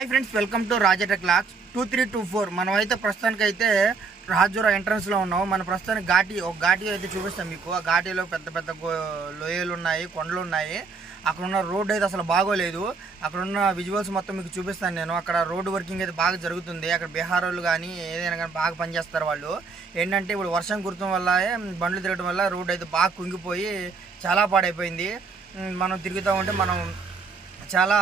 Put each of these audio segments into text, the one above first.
Hi friends welcome to Raja Clark's 2324 మనమైతే ప్రస్తుతానికి అయితే రాజురా ఎంట్రన్స్ లో ఉన్నాం. మన ప్రస్తుతానికి ఘాటి అయితే చూపిస్తాం మీకు. ఆ ఘాటిలో పెద్ద పెద్ద లోయలు ఉన్నాయి, కొండలు ఉన్నాయి. అక్కడ ఉన్న రోడ్ అయితే అసలు బాగోలేదు. అక్కడ ఉన్న విజువల్స్ మొత్తం మీకు చూపిస్తాను నేను. అక్కడ రోడ్ వర్కింగ్ అయితే బాగా జరుగుతుంది. అక్కడ బీహార్ వాళ్ళు కానీ ఏదైనా కానీ బాగా పనిచేస్తారు వాళ్ళు. ఏంటంటే ఇప్పుడు వర్షం కురవడం వల్ల బండ్లు తిరగడం వల్ల రోడ్ అయితే బాగా కుంగిపోయి చాలా పాడైపోయింది. మనం తిరుగుతూ ఉంటే మనం చాలా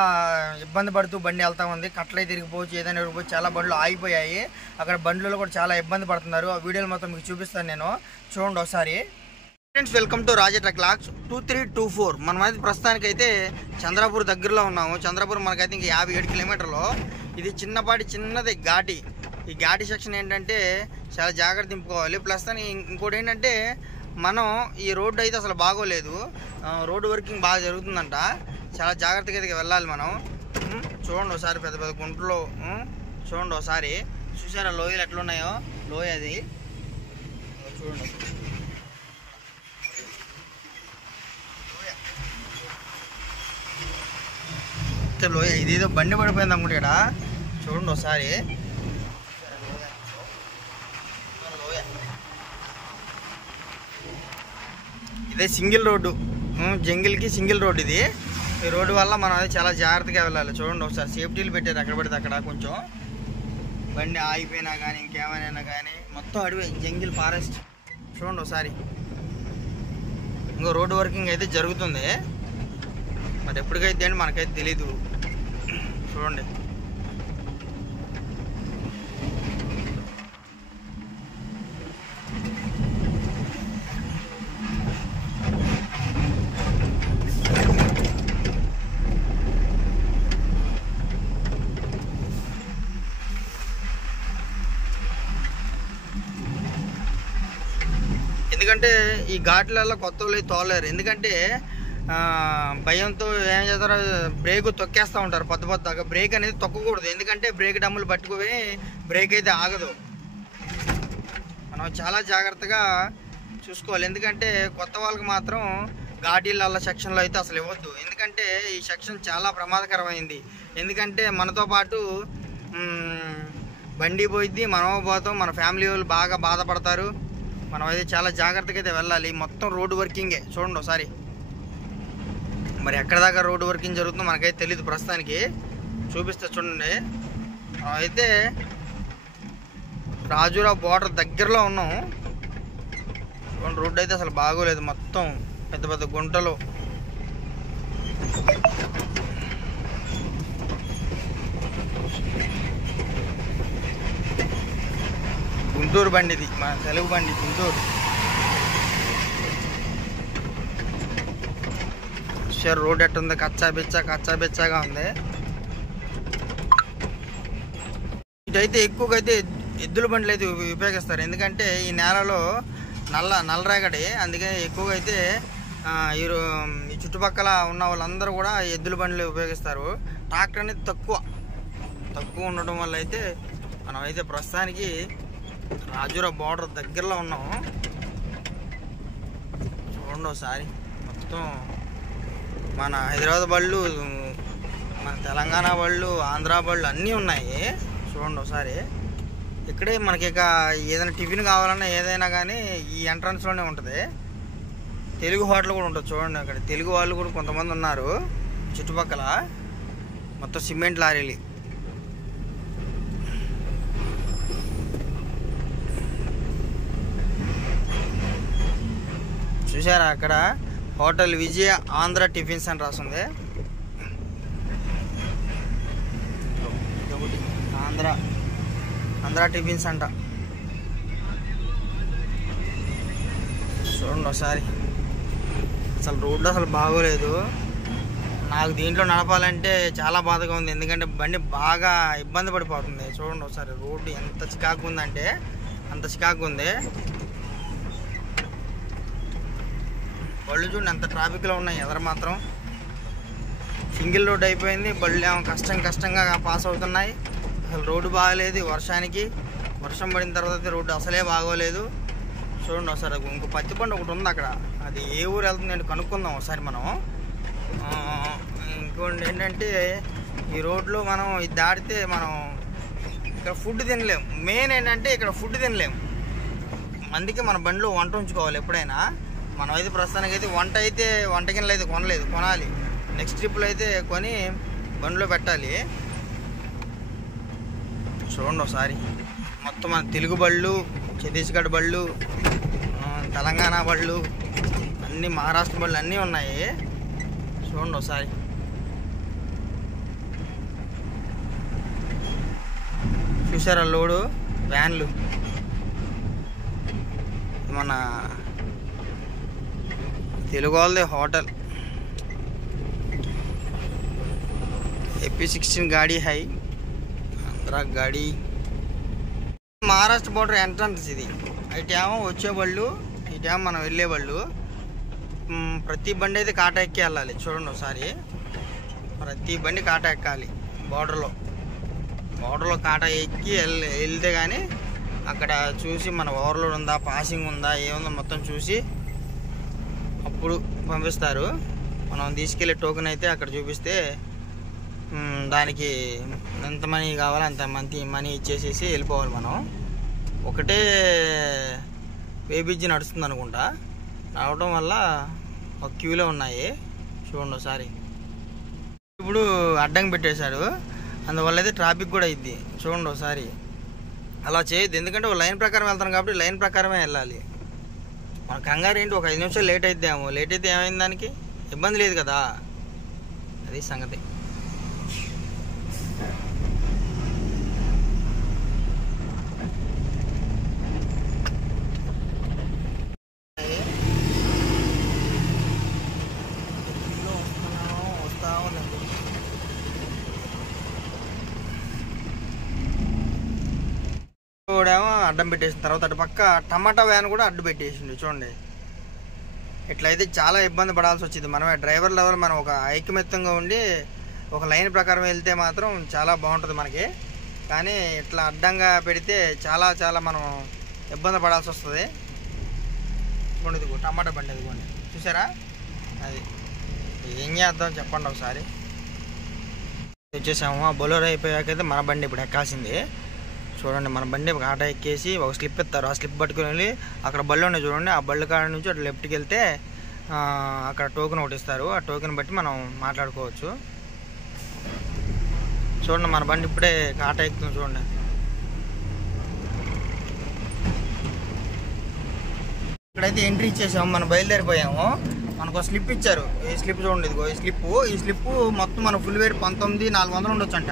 ఇబ్బంది పడుతూ బండి వెళ్తూ ఉంది. కట్టలు తిరిగిపోవచ్చు, ఏదైనా తిరిగిపోవచ్చు. చాలా బండ్లు ఆగిపోయాయి. అక్కడ బండ్లలో కూడా చాలా ఇబ్బంది పడుతున్నారు. ఆ వీడియోలు మొత్తం మీకు చూపిస్తాను నేను, చూడండి ఒకసారి. Friends welcome to Raja clocks 2324. మనమైతే ప్రస్తుతానికి అయితే చంద్రాపూర్ దగ్గరలో ఉన్నాము. చంద్రాపూర్ మనకైతే ఇంక 57 కిలోమీటర్లు. ఇది చిన్నది ఘాటి. ఈ ఘాటి సెక్షన్ ఏంటంటే చాలా జాగ్రత్త దింపుకోవాలి. ప్లస్ ఇంకోటి ఏంటంటే మనం ఈ రోడ్డు అయితే అసలు బాగోలేదు. రోడ్డు వర్కింగ్ బాగా జరుగుతుందంట. చాలా జాగ్రత్తగా అయితే వెళ్ళాలి మనం. చూడండి ఒకసారి, పెద్ద పెద్ద గుంటలు చూడండి ఒకసారి. చూసారా లోయలు ఎట్లున్నాయో? లోయ అది చూడండి. లోయ ఇదేదో బండి పడిపోయింది అనుకుంటే ఇక్కడ. చూడండి ఒకసారి. ఇదే సింగిల్ రోడ్డు, జంగిల్కి సింగిల్ రోడ్డు ఇది. ఈ రోడ్డు వల్ల మనం అది చాలా జాగ్రత్తగా వెళ్ళాలి. చూడండి ఒకసారి, సేఫ్టీలు పెట్టారు ఎక్కడ పడితే అక్కడ. కొంచెం బండి ఆగిపోయినా కానీ ఇంకేమైనా కానీ మొత్తం అడవి, జంగిల్ ఫారెస్ట్. చూడండి ఒకసారి. ఇంకో రోడ్డు వర్కింగ్ అయితే జరుగుతుంది. మరి ఎప్పటికైతే అండి మనకైతే తెలీదు. చూడండి ఎందుకంటే ఈ ఘాట్లలో కొత్త వాళ్ళు తోలేరు. ఎందుకంటే భయంతో ఏం చేస్తారో బ్రేక్ తొక్కేస్తూ ఉంటారు పొద్దుగా. బ్రేక్ అనేది తొక్కకూడదు. ఎందుకంటే బ్రేక్ డమ్ములు పట్టుకుని బ్రేక్ అయితే ఆగదు. మనం చాలా జాగ్రత్తగా చూసుకోవాలి. ఎందుకంటే కొత్త వాళ్ళకి మాత్రం ఘాటీల సెక్షన్లో అయితే అసలు ఇవ్వద్దు. ఎందుకంటే ఈ సెక్షన్ చాలా ప్రమాదకరమైంది. ఎందుకంటే మనతో పాటు బండి పోయిద్ది, మనం పోతాం, మన ఫ్యామిలీ వాళ్ళు బాగా బాధపడతారు. మనం అయితే చాలా జాగ్రత్తగా అయితే వెళ్ళాలి. మొత్తం రోడ్డు వర్కింగే. చూడండి ఒకసారి. మరి ఎక్కడ దాకా రోడ్డు వర్కింగ్ జరుగుతుందో మనకైతే తెలియదు. ప్రస్తుతానికి చూపిస్తే చూడండి. అయితే రాజురా బోర్డర్ దగ్గరలో ఉన్నాం. చూడండి రోడ్డు అయితే అసలు బాగోలేదు. మొత్తం పెద్ద పెద్ద గుంటలు. గుంటూరు బండి ఇది, మన తెలుగు బండి గుంటూరు. షూర్ రోడ్ ఎట్టుంది, కచ్చాబిచ్చాగా ఉంది. ఇటైతే ఎక్కువగా అయితే ఎద్దుల బండ్లు అయితే ఉపయోగిస్తారు. ఎందుకంటే ఈ నేలలో నల్లరేగడి. అందుకే ఎక్కువగా అయితే ఈ చుట్టుపక్కల ఉన్న వాళ్ళందరూ కూడా ఎద్దుల బండ్లు ఉపయోగిస్తారు. ట్రాక్టర్ అనేది తక్కువ ఉండడం వల్ల అయితే మనం అయితే ప్రస్తుతానికి రాజురా బోర్డర్ దగ్గరలో ఉన్నాము. చూడండి ఒకసారి. మొత్తం మన హైదరాబాద్ బళ్ళు, మన తెలంగాణ బళ్ళు, ఆంధ్ర బళ్ళు అన్నీ ఉన్నాయి. చూడండి ఒకసారి. ఇక్కడే మనకి ఇక ఏదైనా టిఫిన్ కావాలన్నా ఏదైనా కానీ ఈ ఎంట్రన్స్లోనే ఉంటుంది. తెలుగు హోటల్ కూడా ఉంటుంది. చూడండి అక్కడ తెలుగు వాళ్ళు కూడా కొంతమంది ఉన్నారు చుట్టుపక్కల. మొత్తం సిమెంట్ లారీలు. చూసారా అక్కడ హోటల్ విజయ ఆంధ్ర టిఫిన్స్ అని రాస్తుంది. ఆంధ్ర టిఫిన్స్ అంట. చూడండి ఒకసారి. అసలు రోడ్డు అసలు బాగోలేదు. నాకు దీంట్లో నడపాలంటే చాలా బాధగా ఉంది. ఎందుకంటే బండి బాగా ఇబ్బంది పడిపోతుంది. చూడండి ఒకసారి రోడ్డు ఎంత చికాకు ఉందంటే అంత చికాకు ఉంది. బళ్ళు చూడండి ఎంత ట్రాఫిక్లో ఉన్నాయి. ఎదర మాత్రం సింగిల్ రోడ్ అయిపోయింది. బళ్ళు ఏమో కష్టంగా పాస్ అవుతున్నాయి. అసలు రోడ్డు బాగలేదు. వర్షం పడిన తర్వాత రోడ్డు అసలే బాగోలేదు. చూడండి ఒకసారి. ఇంకో పత్తి బండి ఒకటి ఉంది అక్కడ. అది ఏ ఊరు వెళ్తుంది అంటే కనుక్కుందాం ఒకసారి మనం. ఇంకోటి ఏంటంటే ఈ రోడ్లో మనం ఇది దాటితే మనం ఇక్కడ ఫుడ్ తినలేము. మెయిన్ ఏంటంటే ఇక్కడ ఫుడ్ తినలేము, అందుకే మన బండిలో వంట ఉంచుకోవాలి ఎప్పుడైనా. మనం అయితే ప్రస్తుతానికి అయితే వంట గిన్నెలు అయితే కొనాలి. నెక్స్ట్ ట్రిప్లో అయితే కొని బండిలో పెట్టాలి. చూడండి ఒకసారి మొత్తం మన తెలుగు బళ్ళు, ఛత్తీస్గఢ్ బళ్ళు, తెలంగాణ బళ్ళు, అన్నీ మహారాష్ట్ర బళ్ళు అన్నీ ఉన్నాయి. చూడండి ఒకసారి. చూసారా లోడు వ్యాన్లు. మన తెలుగు వాళ్ళది హోటల్ AP16 గాడి హై ఆంధ్రా గాడి. మహారాష్ట్ర బోర్డర్ ఎంట్రన్స్ ఇది. ఇటేమో వచ్చే బళ్ళు, ఇటేమో మనం వెళ్ళే బళ్ళు. ప్రతి బండి అయితే కాటా ఎక్కి వెళ్ళాలి. చూడండి ఒకసారి, ప్రతి బండి కాటా ఎక్కాలి. బోర్డర్లో కాటా ఎక్కి వెళ్తే కానీ అక్కడ చూసి మన ఓవర్లోడ్ ఉందా, పాసింగ్ ఉందా, ఏముందో మొత్తం చూసి అప్పుడు పంపిస్తారు. మనం తీసుకెళ్ళే టోకెన్ అయితే అక్కడ చూపిస్తే దానికి ఎంత మనీ కావాలో అంత మనీ ఇచ్చేసేసి వెళ్ళిపోవాలి. మనం ఒకటే వేబిజీ నడుస్తుంది అనుకుంటా, నడవడం వల్ల ఒక క్యూలో ఉన్నాయి. చూడండి ఒకసారి. ఇప్పుడు అడ్డంగా పెట్టేశాడు, అందువల్ల అయితే ట్రాఫిక్ కూడా అయింది. చూడండి ఒకసారి. అలా చేయొద్దు, ఎందుకంటే ఒక లైన్ ప్రకారం వెళ్తాం కాబట్టి లైన్ ప్రకారమే వెళ్ళాలి. మన కంగారు ఏంటి, ఒక 5 నిమిషాలు లేట్ అయిద్దాము. లేట్ అయితే ఏమైంది, దానికి ఇబ్బంది లేదు కదా, అది సంగతి. ఏమో అడ్డం పెట్టేసిన తర్వాత అటు పక్క టమాటా వ్యాన్ కూడా అడ్డు పెట్టేసిండు. చూడండి, ఇట్లయితే చాలా ఇబ్బంది పడాల్సి వచ్చింది. మనమే డ్రైవర్ లెవెల్ మనం ఒక ఐకమత్యంగా ఉండి ఒక లైన్ ప్రకారం వెళ్తే మాత్రం చాలా బాగుంటుంది మనకి. కానీ ఇట్లా అడ్డంగా పెడితే చాలా మనం ఇబ్బంది పడాల్సి వస్తుంది. చూడండి, ఇదిగో టమాటా బండి, ఇదిగోండి చూసారా. అది ఏం చేద్దాం చెప్పండి ఒకసారి. వచ్చేసాము. ఆ బొలెరో అయిపోయాకైతే మన బండి ఇప్పుడు ఎక్కాల్సింది. చూడండి, మన బండి ఆటో ఎక్కేసి ఒక స్లిప్ ఇస్తారు. ఆ స్లిప్ పట్టుకుని వెళ్ళి అక్కడ బళ్ళు ఉన్నాయి చూడండి, ఆ బళ్ళు కాడ నుంచి అటు లెఫ్ట్కి వెళ్తే అక్కడ టోకెన్ ఒకటి ఇస్తారు. ఆ టోకెన్ బట్టి మనం మాట్లాడుకోవచ్చు. చూడండి, మన బండి ఇప్పుడే ఆటో ఎక్కుతుంది. చూడండి, ఇక్కడైతే ఎంట్రీ ఇచ్చేసాము. మనం బయలుదేరిపోయాము. మనకు స్లిప్ ఇచ్చారు. ఈ స్లిప్ చూడండి, ఇదిగో ఈ స్లిప్ మొత్తం మన ఫుల్ వేర్ 19,400 ఉండొచ్చంట.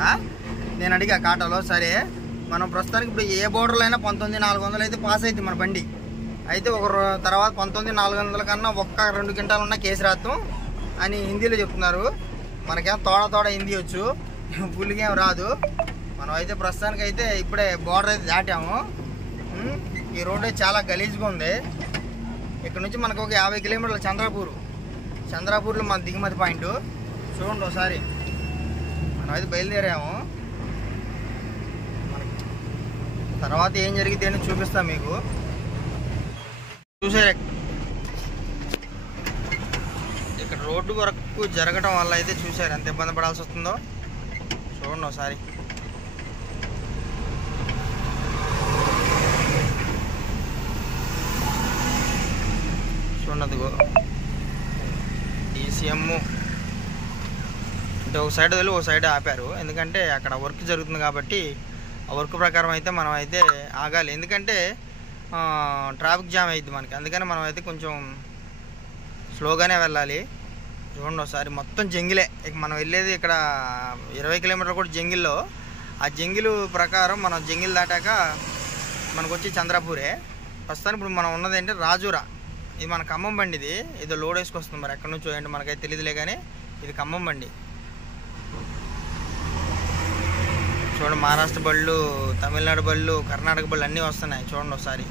నేను అడిగా కాటాలో. సరే, మనం ప్రస్తుతానికి ఇప్పుడు ఏ బోర్డర్లో అయినా 19,400 అయితే పాస్ అవుతుంది మన బండి. అయితే ఒక తర్వాత 19,400 కన్నా 1-2 క్వింటాలు ఉన్న కేసు రాత్తం అని హిందీలో చెప్తున్నారు. మనకేం తోడ హిందీ వచ్చు, ఫుల్గా ఏం రాదు. మనం అయితే ప్రస్తుతానికి అయితే ఇప్పుడే బోర్డర్ అయితే దాటాము. ఈ రోడ్ అయితే చాలా గలీజ్గా ఉంది. ఇక్కడ నుంచి మనకు ఒక 50 కిలోమీటర్లు చంద్రాపూర్లో మన దిగుమతి పాయింట్. చూడండి ఒకసారి, మనం అయితే బయలుదేరాము. తర్వాత ఏం జరిగితే అని చూపిస్తాం మీకు. చూసారు, ఇక్కడ రోడ్డు వరకు జరగడం వల్ల అయితే చూసారు ఎంత ఇబ్బంది పడాల్సి వస్తుందో. చూడండి ఒకసారి. చూడండి, అదిగో DCM అంటే ఒక సైడ్ వెళ్ళి ఒక సైడ్ ఆపారు. ఎందుకంటే అక్కడ వర్క్ జరుగుతుంది కాబట్టి ఆ వర్క్ ప్రకారం అయితే మనం అయితే ఆగాలి. ఎందుకంటే ట్రాఫిక్ జామ్ అయ్యిద్ది మనకి. అందుకని మనం అయితే కొంచెం స్లోగానే వెళ్ళాలి. చూడండి ఒకసారి, మొత్తం జంగిలే. ఇక మనం వెళ్ళేది ఇక్కడ 20 కిలోమీటర్లు కూడా జంగిల్లో. ఆ జంగిల్ ప్రకారం మనం జంగిల్ దాటాక మనకు వచ్చి చంద్రాపూరే. ప్రస్తుతానికి ఇప్పుడు మనం ఉన్నది ఏంటంటే రాజూరా. ఇది మన ఖమ్మం బండి. ఇది ఏదో లోడ్ వేసుకొస్తుంది, మరి ఎక్కడి నుంచో ఏంటి మనకైతే తెలియదులే, కానీ ఇది ఖమ్మం బండి. చూడండి, మహారాష్ట్ర బళ్ళు, తమిళనాడు బళ్ళు, కర్ణాటక బళ్ళు అన్నీ వస్తున్నాయి. చూడండి ఒకసారి,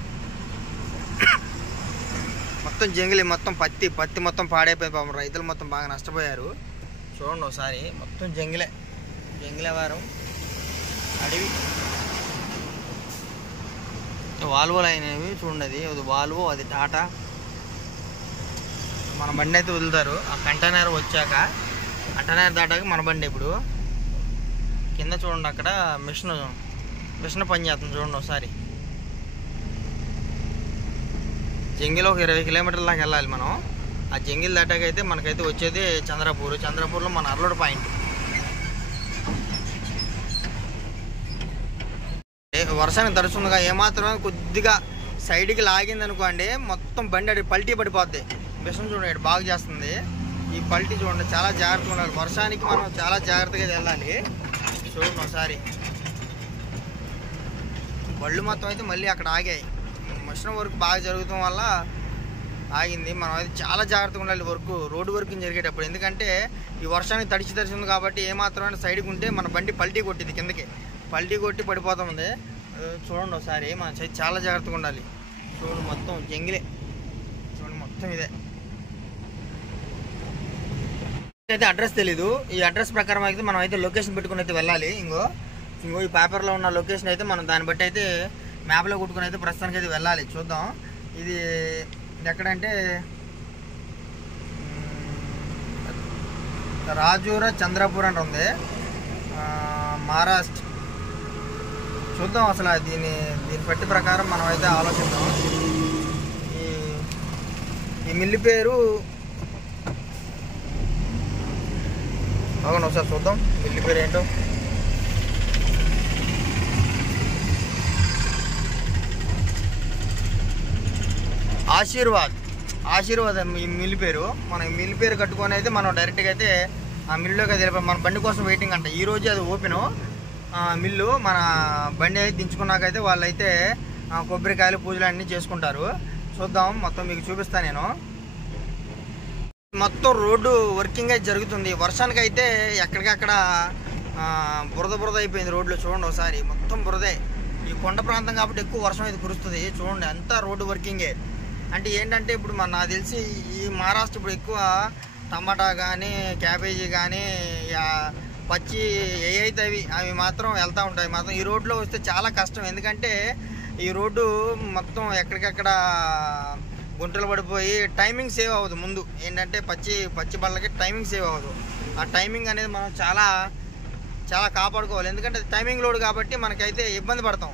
మొత్తం జంగిలి, మొత్తం పత్తి మొత్తం పాడైపోయింది. పాపం రైతులు మొత్తం బాగా నష్టపోయారు. చూడండి ఒకసారి, మొత్తం జంగిలే వారం అడవి. వాల్వోలు అయినవి చూడండి, అది వాల్వో, అది టాటా. మన బండి అయితే వదులుతారు. ఆ కంటైనర్ వచ్చాక, కంటైనర్ దాటాక మన బండి ఇప్పుడు కింద చూడండి, అక్కడ మిషన్ పని చేస్తుంది చూడండి ఒకసారి. జంగిల్ ఒక 20 కిలోమీటర్ల దాకా వెళ్ళాలి మనం. ఆ జంగిల్ దాటాకైతే మనకైతే వచ్చేది చంద్రపూర్లో మన అర్లోడ్ పాయింట్. వర్షానికి తడుస్తుందిగా, ఏమాత్రం కొద్దిగా సైడ్కి లాగింది అనుకోండి మొత్తం బండి అడి పల్టీ పడిపోద్ది. మిషన్ చూడండి బాగా చేస్తుంది. ఈ పల్టీ చూడండి, చాలా జాగ్రత్తగా ఉండాలి. వర్షానికి మనం చాలా జాగ్రత్తగా వెళ్ళాలి. చూడండి ఒకసారి, బళ్ళు మొత్తం అయితే మళ్ళీ అక్కడ ఆగాయి. మిషన్ వర్క్ బాగా జరుగుతాం వల్ల ఆగింది. మనం అయితే చాలా జాగ్రత్తగా ఉండాలి రోడ్డు వర్క్ జరిగేటప్పుడు. ఎందుకంటే ఈ వర్షానికి తడిచింది కాబట్టి ఏమాత్రమైన సైడ్కి ఉంటే మన బండి పల్టీ కొట్టింది, కిందకి పల్టీ కొట్టి పడిపోతుంది. చూడండి ఒకసారి, మన చాలా జాగ్రత్తగా ఉండాలి. చూడండి మొత్తం జంగిలే, చూడండి మొత్తం ఇదే. అయితే అడ్రస్ తెలీదు. ఈ అడ్రస్ ప్రకారం అయితే మనం అయితే లొకేషన్ పెట్టుకుని అయితే వెళ్ళాలి. ఇంకో ఈ పేపర్లో ఉన్న లొకేషన్ అయితే మనం దాన్ని బట్టి అయితే మ్యాప్లో కొట్టుకుని అయితే ప్రస్తుతానికి అయితే వెళ్ళాలి. చూద్దాం ఇది ఎక్కడంటే రాజూరా చంద్రపూర్ అని ఉంది, మహారాష్ట్ర. చూద్దాం అసలు దీని పట్టి ప్రకారం మనం అయితే ఆలోచిద్దాం. ఈ మిల్లు పేరు అవును, ఒకసారి చూద్దాం మిల్లు పేరు ఏంటో. ఆశీర్వాద్ ఈ మిల్లు పేరు. మనం మిల్లు పేరు కట్టుకొని అయితే మనం డైరెక్ట్గా అయితే ఆ మిల్లులోకి అయితే వెళ్ళిపోయి మన బండి కోసం వెయిటింగ్ అంట. ఈరోజు అది ఓపెను మిల్లు. మన బండి అయితే దించుకున్నాకైతే వాళ్ళైతే కొబ్బరికాయలు పూజలు అన్నీ చేసుకుంటారు. చూద్దాం, మొత్తం మీకు చూపిస్తాను నేను. మొత్తం రోడ్డు వర్కింగ్ అయితే జరుగుతుంది. వర్షానికి అయితే ఎక్కడికక్కడ బురద అయిపోయింది రోడ్లు. చూడండి ఒకసారి, మొత్తం బురదే. ఈ కొండ ప్రాంతం కాబట్టి ఎక్కువ వర్షం అయితే కురుస్తుంది. చూడండి అంతా రోడ్డు వర్కింగే. అంటే ఏంటంటే ఇప్పుడు నాకు తెలిసి ఈ మహారాష్ట్ర ఇప్పుడు ఎక్కువ టమాటా కానీ క్యాబేజీ కానీ పచ్చి ఏవైతే అవి మాత్రం వెళ్తూ ఉంటాయి. మాత్రం ఈ రోడ్లో వస్తే చాలా కష్టం. ఎందుకంటే ఈ రోడ్డు మొత్తం ఎక్కడికక్కడ గుంటలు పడిపోయి టైమింగ్ సేవ్ అవ్వదు. ముందు ఏంటంటే పచ్చి బళ్ళకి టైమింగ్ సేవ్ అవ్వదు. ఆ టైమింగ్ అనేది మనం చాలా చాలా కాపాడుకోవాలి. ఎందుకంటే టైమింగ్ లోడ్ కాబట్టి మనకైతే ఇబ్బంది పడతాం.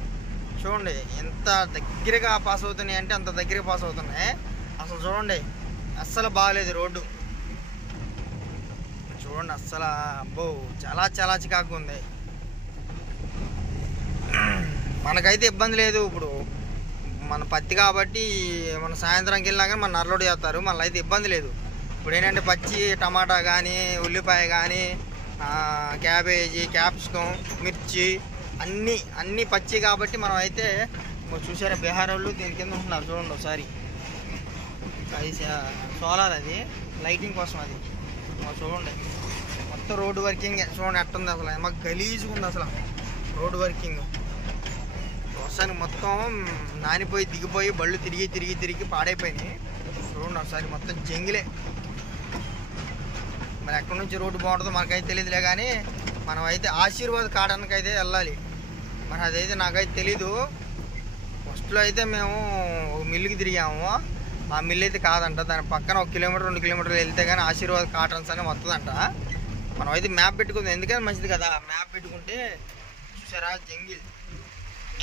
చూడండి ఎంత దగ్గరగా పాస్ అవుతున్నాయి అంటే అంత దగ్గరగా పాస్ అవుతున్నాయి. అసలు చూడండి అస్సలు బాగాలేదు రోడ్డు. చూడండి అస్సలు అబ్బో చాలా చాలా చికాకు ఉంది. మనకైతే ఇబ్బంది లేదు. ఇప్పుడు మన పత్తి కాబట్టి మన సాయంత్రంకి వెళ్ళినా కానీ మన అర్లోడ్ చేస్తారు, మళ్ళీ అయితే ఇబ్బంది లేదు. ఇప్పుడు ఏంటంటే పచ్చి టమాటా కానీ ఉల్లిపాయ కానీ క్యాబేజీ క్యాప్సికమ్ మిర్చి అన్నీ పచ్చి కాబట్టి మనం అయితే చూసారా బీహార్ వాళ్ళు దీని కింద ఉంటున్నారు. చూడండి ఒకసారి, అది సోలార్, అది లైటింగ్ కోసం. అది చూడండి మొత్తం రోడ్డు వర్కింగ్. చూడండి ఎట్టుంది అసలు, మాకు గలీజ్గా ఉంది అసలు రోడ్డు వర్కింగ్. వర్షానికి మొత్తం నానిపోయి దిగిపోయి బళ్ళు తిరిగి పాడైపోయినాయి. చూడండి ఒకసారి మొత్తం జంగిలే. మరి ఎక్కడి నుంచి రోడ్డు బాగుంటుందో మనకైతే తెలియదులే, కానీ మనం అయితే ఆశీర్వాద్ కాటానికి అయితే వెళ్ళాలి. మరి అదైతే నాకైతే తెలీదు. ఫస్ట్లో అయితే మేము ఒక మిల్లుకి తిరిగాము. ఆ మిల్లు అయితే కాదంట, దాని పక్కన 1 కిలోమీటర్ 2 కిలోమీటర్లు వెళ్తే కానీ ఆశీర్వాద్ కాటన్స్ అని వస్తుందంట. మనం అయితే మ్యాప్ పెట్టుకుందాం, ఎందుకంటే మంచిది కదా మ్యాప్ పెట్టుకుంటే. చూసారా జంగిల్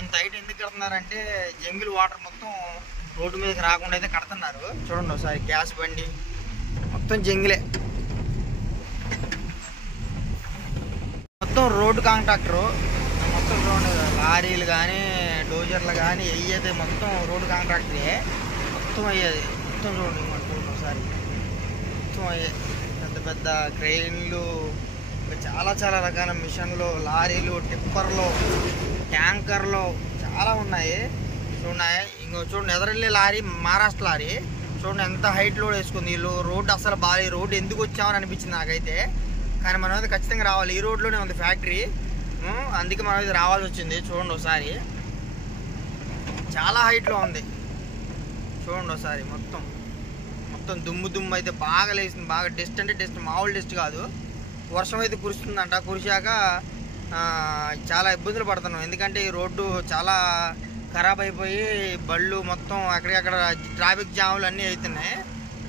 ఇంత హైట్ ఎందుకు కడుతున్నారంటే జంగిల్ వాటర్ మొత్తం రోడ్డు మీదకి రాకుండా అయితే కడుతున్నారు. చూడండి ఒకసారి, గ్యాస్ బండి మొత్తం జంగిలే. మొత్తం రోడ్డు కాంట్రాక్టరు మొత్తం చూడండి, లారీలు కానీ డోజర్లు కానీ అయ్యేది మొత్తం రోడ్డు కాంట్రాక్టరే మొత్తం అయ్యేది. మొత్తం చూడండి ఒకసారి, మొత్తం అయ్యేది. పెద్ద క్రెయిన్లు, చాలా చాలా రకాల మిషన్లు, లారీలు, టిప్పర్లు, ట్యాంకర్లు చాలా ఉన్నాయి. చూడండి ఇంకో చూడండి ఎదురెళ్ళే లారీ మహారాష్ట్ర లారీ. చూడండి ఎంత హైట్ లోడ్ వేసుకుంది. వీళ్ళు రోడ్డు అసలు బాగా, రోడ్డు ఎందుకు వచ్చామని అనిపించింది నాకైతే. కానీ మనం అయితే ఖచ్చితంగా రావాలి, ఈ రోడ్లోనే ఉంది ఫ్యాక్టరీ, అందుకే మనం అయితే రావాల్సి వచ్చింది. చూడండి ఒకసారి, చాలా హైట్లో ఉంది. చూడండి ఒకసారి, మొత్తం దుమ్ము అయితే బాగా లేచింది. బాగా డస్ట్ అంటే డస్ట్, మామూలు డస్ట్ కాదు. వర్షం అయితే కురుస్తుందంట. కురిశాక చాలా ఇబ్బందులు పడుతున్నాం, ఎందుకంటే ఈ రోడ్డు చాలా ఖరాబ్ అయిపోయి బళ్ళు మొత్తం అక్కడికక్కడ ట్రాఫిక్ జాములు అన్నీ అవుతున్నాయి.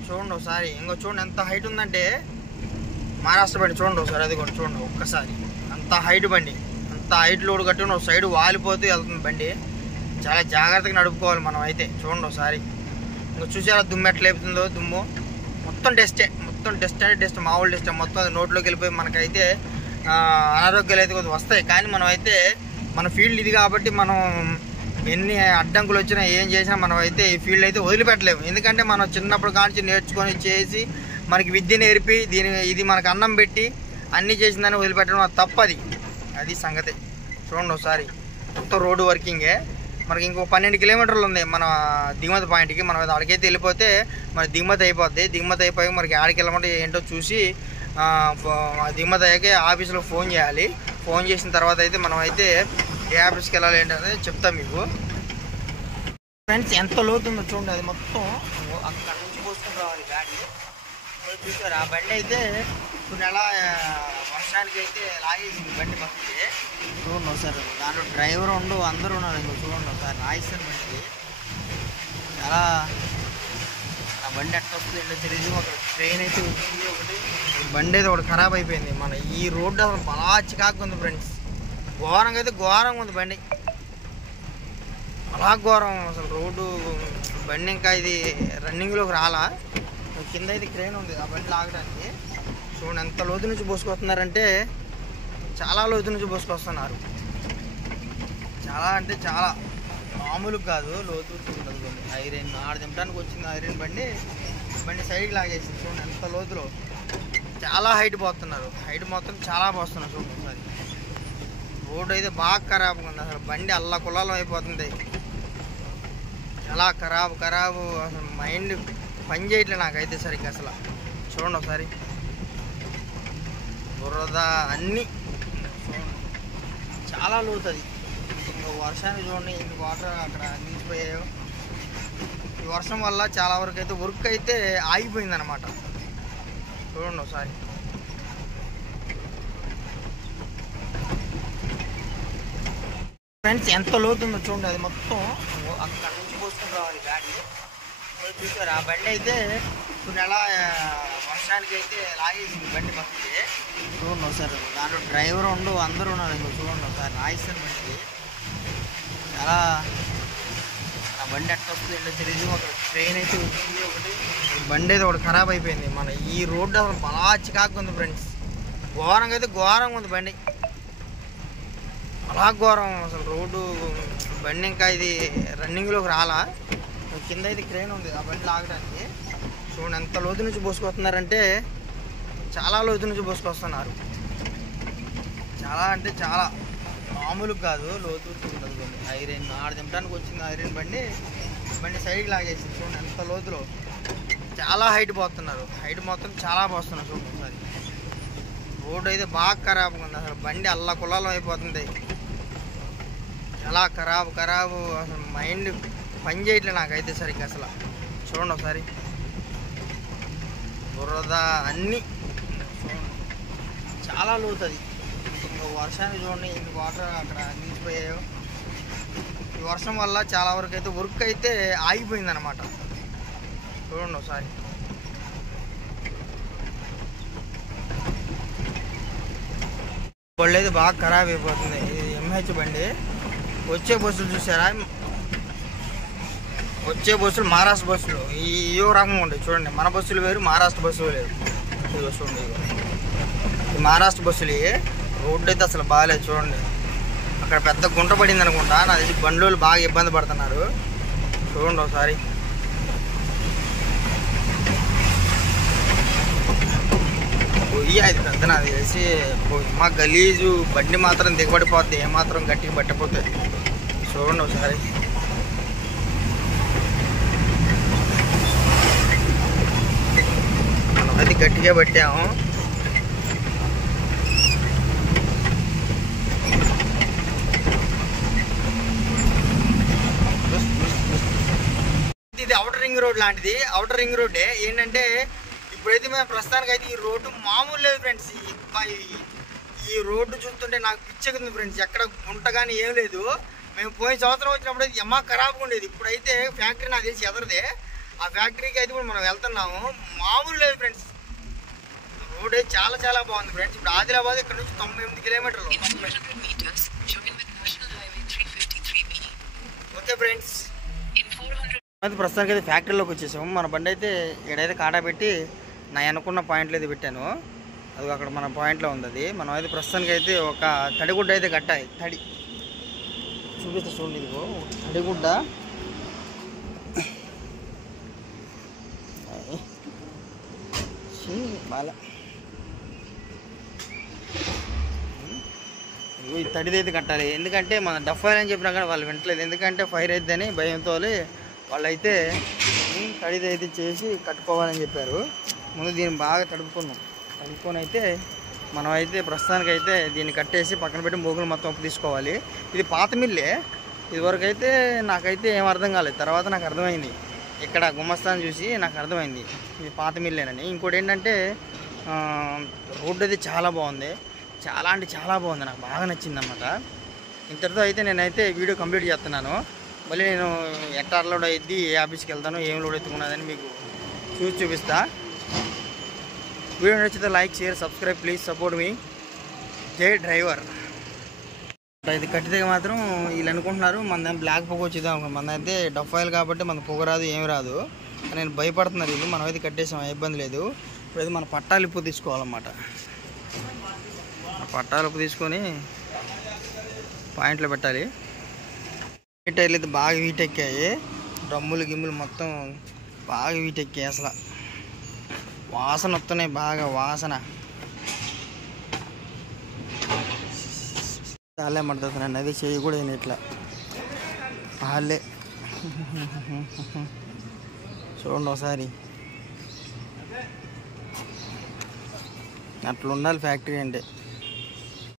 చూడండి ఒకసారి, ఇంకో చూడండి ఎంత హైట్ ఉందంటే మహారాష్ట్ర బండి. చూడండి ఒకసారి, అది కూడా చూడండి ఒక్కసారి, అంత అంత హైట్ బండి, అంత హైట్ లోడ్ కట్టుకుని ఒక సైడ్ వాలిపోతూ వెళ్తుంది బండి. చాలా జాగ్రత్తగా నడుపుకోవాలి మనం అయితే. చూడండి ఒకసారి, ఇంకా చూసారా దుమ్ము ఎట్లా లేపుతుందో. దుమ్ము మొత్తం డస్టే, మొత్తం డస్ట్ అంటే డస్ట్, మామూలు డస్ట్ మొత్తం అది నోట్లోకి వెళ్ళిపోయి మనకైతే అనారోగ్యాలు అయితే కొంచెం వస్తాయి. కానీ మనం అయితే మన ఫీల్డ్ ఇది కాబట్టి మనం ఎన్ని అడ్డంకులు వచ్చినా ఏం చేసినా మనం అయితే ఈ ఫీల్డ్ అయితే వదిలిపెట్టలేము. ఎందుకంటే మనం చిన్నప్పుడు కానించి నేర్చుకొని చేసి మనకి విద్య నేర్పి ఇది మనకు అన్నం పెట్టి అన్నీ చేసిందని వదిలిపెట్టడం అది తప్పది. అది సంగతి. చూడండి ఒకసారి, మొత్తం రోడ్డు వర్కింగే. మనకి ఇంకో 12 కిలోమీటర్లు ఉంది మన దిగుమతి పాయింట్కి. మనం అక్కడికైతే వెళ్ళిపోతే మన దిగుమతి అయిపోద్ది. దిగుమతి అయిపోయి మనకి ఆడికి వెళ్ళమంటే ఏంటో చూసి దిగుమతి అయ్యాక ఆఫీస్లో ఫోన్ చేయాలి. ఫోన్ చేసిన తర్వాత అయితే మనం అయితే ఏ ఆఫీస్కి వెళ్ళాలి ఏంటనేది చెప్తాం మీకు. ఫ్రెండ్స్ ఎంత లోతుందో చూడండి, అది మొత్తం అక్కడ నుంచి పోసుకొని రావాలి గాడి. చూసారు ఆ బండి అయితే కొన్ని ఎలా వర్షానికి అయితే లాగేసింది బండి మొత్తం. చూడండి ఒకసారి, దాంట్లో డ్రైవర్ ఉండు అందరూ ఉన్నారు. ఇంకో చూడండి ఒకసారి రాయిస్తాను బండి. చాలా ఆ బండి ఎట్లా వస్తుంది ఏంటో తెలియదు. ఒక ట్రైన్ అయితే వచ్చింది ఒకటి, బండి అయితే ఒకటి ఖరాబ్ అయిపోయింది. మన ఈ రోడ్డు అసలు బాగా చికాకు ఉంది ఫ్రెండ్స్, ఘోరంగా అయితే ఘోరంగా ఉంది బండి, అలా ఘోరం అసలు రోడ్డు. బండి ఇంకా ఇది రన్నింగ్లోకి రాలా. కింద అయితే క్రేన్ ఉంది ఆ బండి లాగడానికి. చూడండి ఎంత లోతు నుంచి పోసుకొస్తున్నారంటే చాలా లోతు నుంచి పోసుకొస్తున్నారు. చాలా అంటే చాలా మామూలుగా కాదు, లోతు ఉంటుంది బండి. ఐరన్ ఆడ దింపడానికి వచ్చింది ఐరన్ బండి సైడ్కి లాగేసి. చూడండి ఎంత లోతులో చాలా హైట్ పోతున్నారు. హైట్ మొత్తం చాలా పోస్తున్నారు. చూడండి ఒకసారి, రోడ్డు అయితే బాగా ఖరాబుగా ఉంది. అసలు బండి అల్లా కులాలం అయిపోతుంది. చాలా ఖరాబు అసలు మైండ్ పని చేయట్లేదు నాకైతే సరిగ్గా అసలు. చూడండి ఒకసారి, బురద అన్నీ చాలా లోతుంది. ఇంకో వర్షాన్ని చూడండి ఎన్ని వాటర్ అక్కడ నిలిచిపోయాయో. ఈ వర్షం వల్ల చాలా వరకు అయితే వర్క్ అయితే ఆగిపోయిందన్నమాట. చూడండి ఒకసారి, ఫ్రెండ్స్ ఎంత లోతుందో చూడండి, అది మొత్తం అక్కడ నుంచి పోసుకొని రావాలి గాడి. చూసారు ఆ బండి అయితే కొన్ని ఎలా వర్షానికి అయితే లాగేసింది బండి మొత్తం. చూడండి ఒకసారి, దాంట్లో డ్రైవర్ ఉండు అందరూ ఉన్నారు. ఇంకో చూడండి ఒకసారి రాయిస్తాను బండి. చాలా ఆ బండి ఎట్లా వస్తుంది ఏంటో తెలియదు. ఒక ట్రైన్ అయితే వచ్చింది ఒకటి, బండి అయితే ఒకటి ఖరాబ్ అయిపోయింది. మన ఈ రోడ్డు అసలు బాగా చికాకు ఉంది ఫ్రెండ్స్, ఘోరంగా అయితే ఘోరంగా ఉంది బండి, అలా ఘోరం అసలు రోడ్డు. బండి ఇంకా ఇది రన్నింగ్లోకి రాలా. కింద అయితే క్రేన్ ఉంది ఆ బండి లాగడానికి. చూడండి ఎంత లోతు నుంచి పోసుకొస్తున్నారంటే చాలా లోతు నుంచి పోసుకొస్తున్నారు. చాలా అంటే చాలా మామూలుగా కాదు, లోతు ఉంటుంది బండి. ఐరన్ ఆడ దింపడానికి వచ్చింది ఐరన్ బండి సైడ్కి లాగేసి. చూడండి ఎంత లోతులో చాలా హైట్ పోతున్నారు. హైట్ మొత్తం చాలా పోస్తున్నారు. చూడండి ఒకసారి, రోడ్డు అయితే బాగా ఖరాబుగా ఉంది. అసలు బండి అల్లా కులాలం అయిపోతుంది. చాలా ఖరాబు అసలు మైండ్ పని చేయట్లేదు నాకైతే సరిగ్గా అసలు. చూడండి ఒకసారి, బురద అన్నీ చాలా లోతుంది. ఇంకో వర్షాన్ని చూడండి ఎన్ని వాటర్ అక్కడ నిలిచిపోయాయో. ఈ వర్షం వల్ల చాలా వరకు అయితే వర్క్ అయితే ఆగిపోయిందన్నమాట. చూడండి ఒకసారి, బళ్ళు అయితే బాగా ఖరాబ్ అయిపోతుంది. ఇది ఎంహెచ్ బండి. వచ్చే బస్సులు చూసారా, వచ్చే బస్సులు మహారాష్ట్ర బస్సులు ఈ రకంగా ఉంటాయి. చూడండి మన బస్సులు వేరు, మహారాష్ట్ర బస్సులు వేరు. ఇదిగో చూడండి, ఈ మహారాష్ట్ర బస్సులు. రోడ్డు అయితే అసలు బాగాలేదు. చూడండి అక్కడ పెద్ద గుంట పడింది అనుకుంటా. నా తెలిసి బండ్లు బాగా ఇబ్బంది పడుతున్నారు. చూడండి ఒకసారి, పొయ్యి అది పెద్ద నాకు తెలిసి మా గలీజు బండి మాత్రం దిగబడిపోద్ది ఏమాత్రం గట్టిగా పట్టిపోతుంది. చూడండి ఒకసారి, అది గట్టిగా పట్టాము. ఇది అవుటర్ రింగ్ రోడ్ లాంటిది. అవుటర్ రింగ్ రోడ్డే. ఏంటంటే ఇప్పుడైతే మేము ప్రస్తుతానికి అయితే ఈ రోడ్డు మామూలు లేదు ఫ్రెండ్స్. ఈ రోడ్డు చూస్తుంటే నాకు పిచ్చెక్కుతుంది ఫ్రెండ్స్. ఎక్కడ గుంట కానీ ఏం లేదు. మేము పోయిన సంవత్సరం వచ్చినప్పుడు అయితే ఎమ్మా ఖరాబ్గా ఉండేది. ఇప్పుడైతే ఫ్యాక్టరీ నాకు తెలిసి ఎదరదే. ఆ ఫ్యాక్టరీకి అయితే ఇప్పుడు మనం వెళ్తున్నాము. మామూలు లేదు ఫ్రెండ్స్. రోడ్ అయితే చాలా చాలా బాగుంది ఫ్రెండ్స్. ఇప్పుడు ఆదిలాబాద్ ఇక్కడ నుంచి 98 కిలోమీటర్లు. ఓకే ఫ్రెండ్స్, ప్రస్తుతానికి అయితే ఫ్యాక్టరీలోకి వచ్చేసాము. మన బండి అయితే ఏడైతే కాటా పెట్టి నా అనుకున్న పాయింట్లు అయితే పెట్టాను. అది అక్కడ మన పాయింట్లో ఉంది. అది మనం అయితే ప్రస్తుతానికి అయితే ఒక తడిగుడ్డ అయితే కట్టాయి. తడి చూపిస్తే చూడండి, ఇదిగో తడిగుడ్డ. బాగా ఈ తడిదైతే కట్టాలి. ఎందుకంటే మన డఫైర్ అని చెప్పినా కానీ వాళ్ళు వింటలేదు. ఎందుకంటే ఫైర్ అయిద్దని భయంతో వాళ్ళైతే తడిదైతే చేసి కట్టుకోవాలని చెప్పారు. ముందు దీన్ని బాగా తడుపుకొని అయితే మనం అయితే ప్రస్తుతానికి అయితే దీన్ని కట్టేసి పక్కన పెట్టి మోగులు మొత్తం ఉప్పు తీసుకోవాలి. ఇది పాత మిల్లే. ఇదివరకు అయితే నాకైతే ఏం అర్థం కాలేదు. తర్వాత నాకు అర్థమైంది, ఇక్కడ గుమ్మస్తాన్ని చూసి నాకు అర్థమైంది ఇది పాత మిల్లేనని. ఇంకోటి ఏంటంటే రోడ్డు అయితే చాలా బాగుంది. చాలా అంటే చాలా బాగుంది, నాకు బాగా నచ్చింది అన్నమాట. ఇంతటితో అయితే నేనైతే వీడియో కంప్లీట్ చేస్తున్నాను. మళ్ళీ నేను ఎట్లా లోడ్ అయ్యిద్ది, ఏ ఆఫీస్కి వెళ్తాను, ఏం లోడ్ ఎత్తుకున్నదని మీకు చూపిస్తా. వీడియో నచ్చితే like, share, subscribe, please support me. జై డ్రైవర్. ఇది కట్టితే మాత్రం వీళ్ళు అనుకుంటున్నారు మన బ్లాక్ పొగ వచ్చిద్దాం. మన అయితే డఫాయిల్ కాబట్టి మన పొగ రాదు, ఏమి రాదు. నేను భయపడుతున్నారు వీళ్ళు. మనం అయితే కట్టేసాం, ఇబ్బంది లేదు. ఇప్పుడైతే మన పట్టాలు ఉప్పు తీసుకోవాలన్నమాట. పట్టాలు ఉప్పు తీసుకొని పాయింట్లో పెట్టాలి. టైర్లు అయితే బాగా వీటెక్కాయి. డ్రమ్ములు గిమ్ములు మొత్తం బాగా వీటెక్కాయి. అసలు వాసన వస్తున్నాయి, బాగా వాసన. చాలే మడుతున్నాను, అది చేయి కూడా నేను ఇట్లా వాళ్ళే చూడండి ఒకసారి. అట్లా ఉండాలి ఫ్యాక్టరీ అంటే.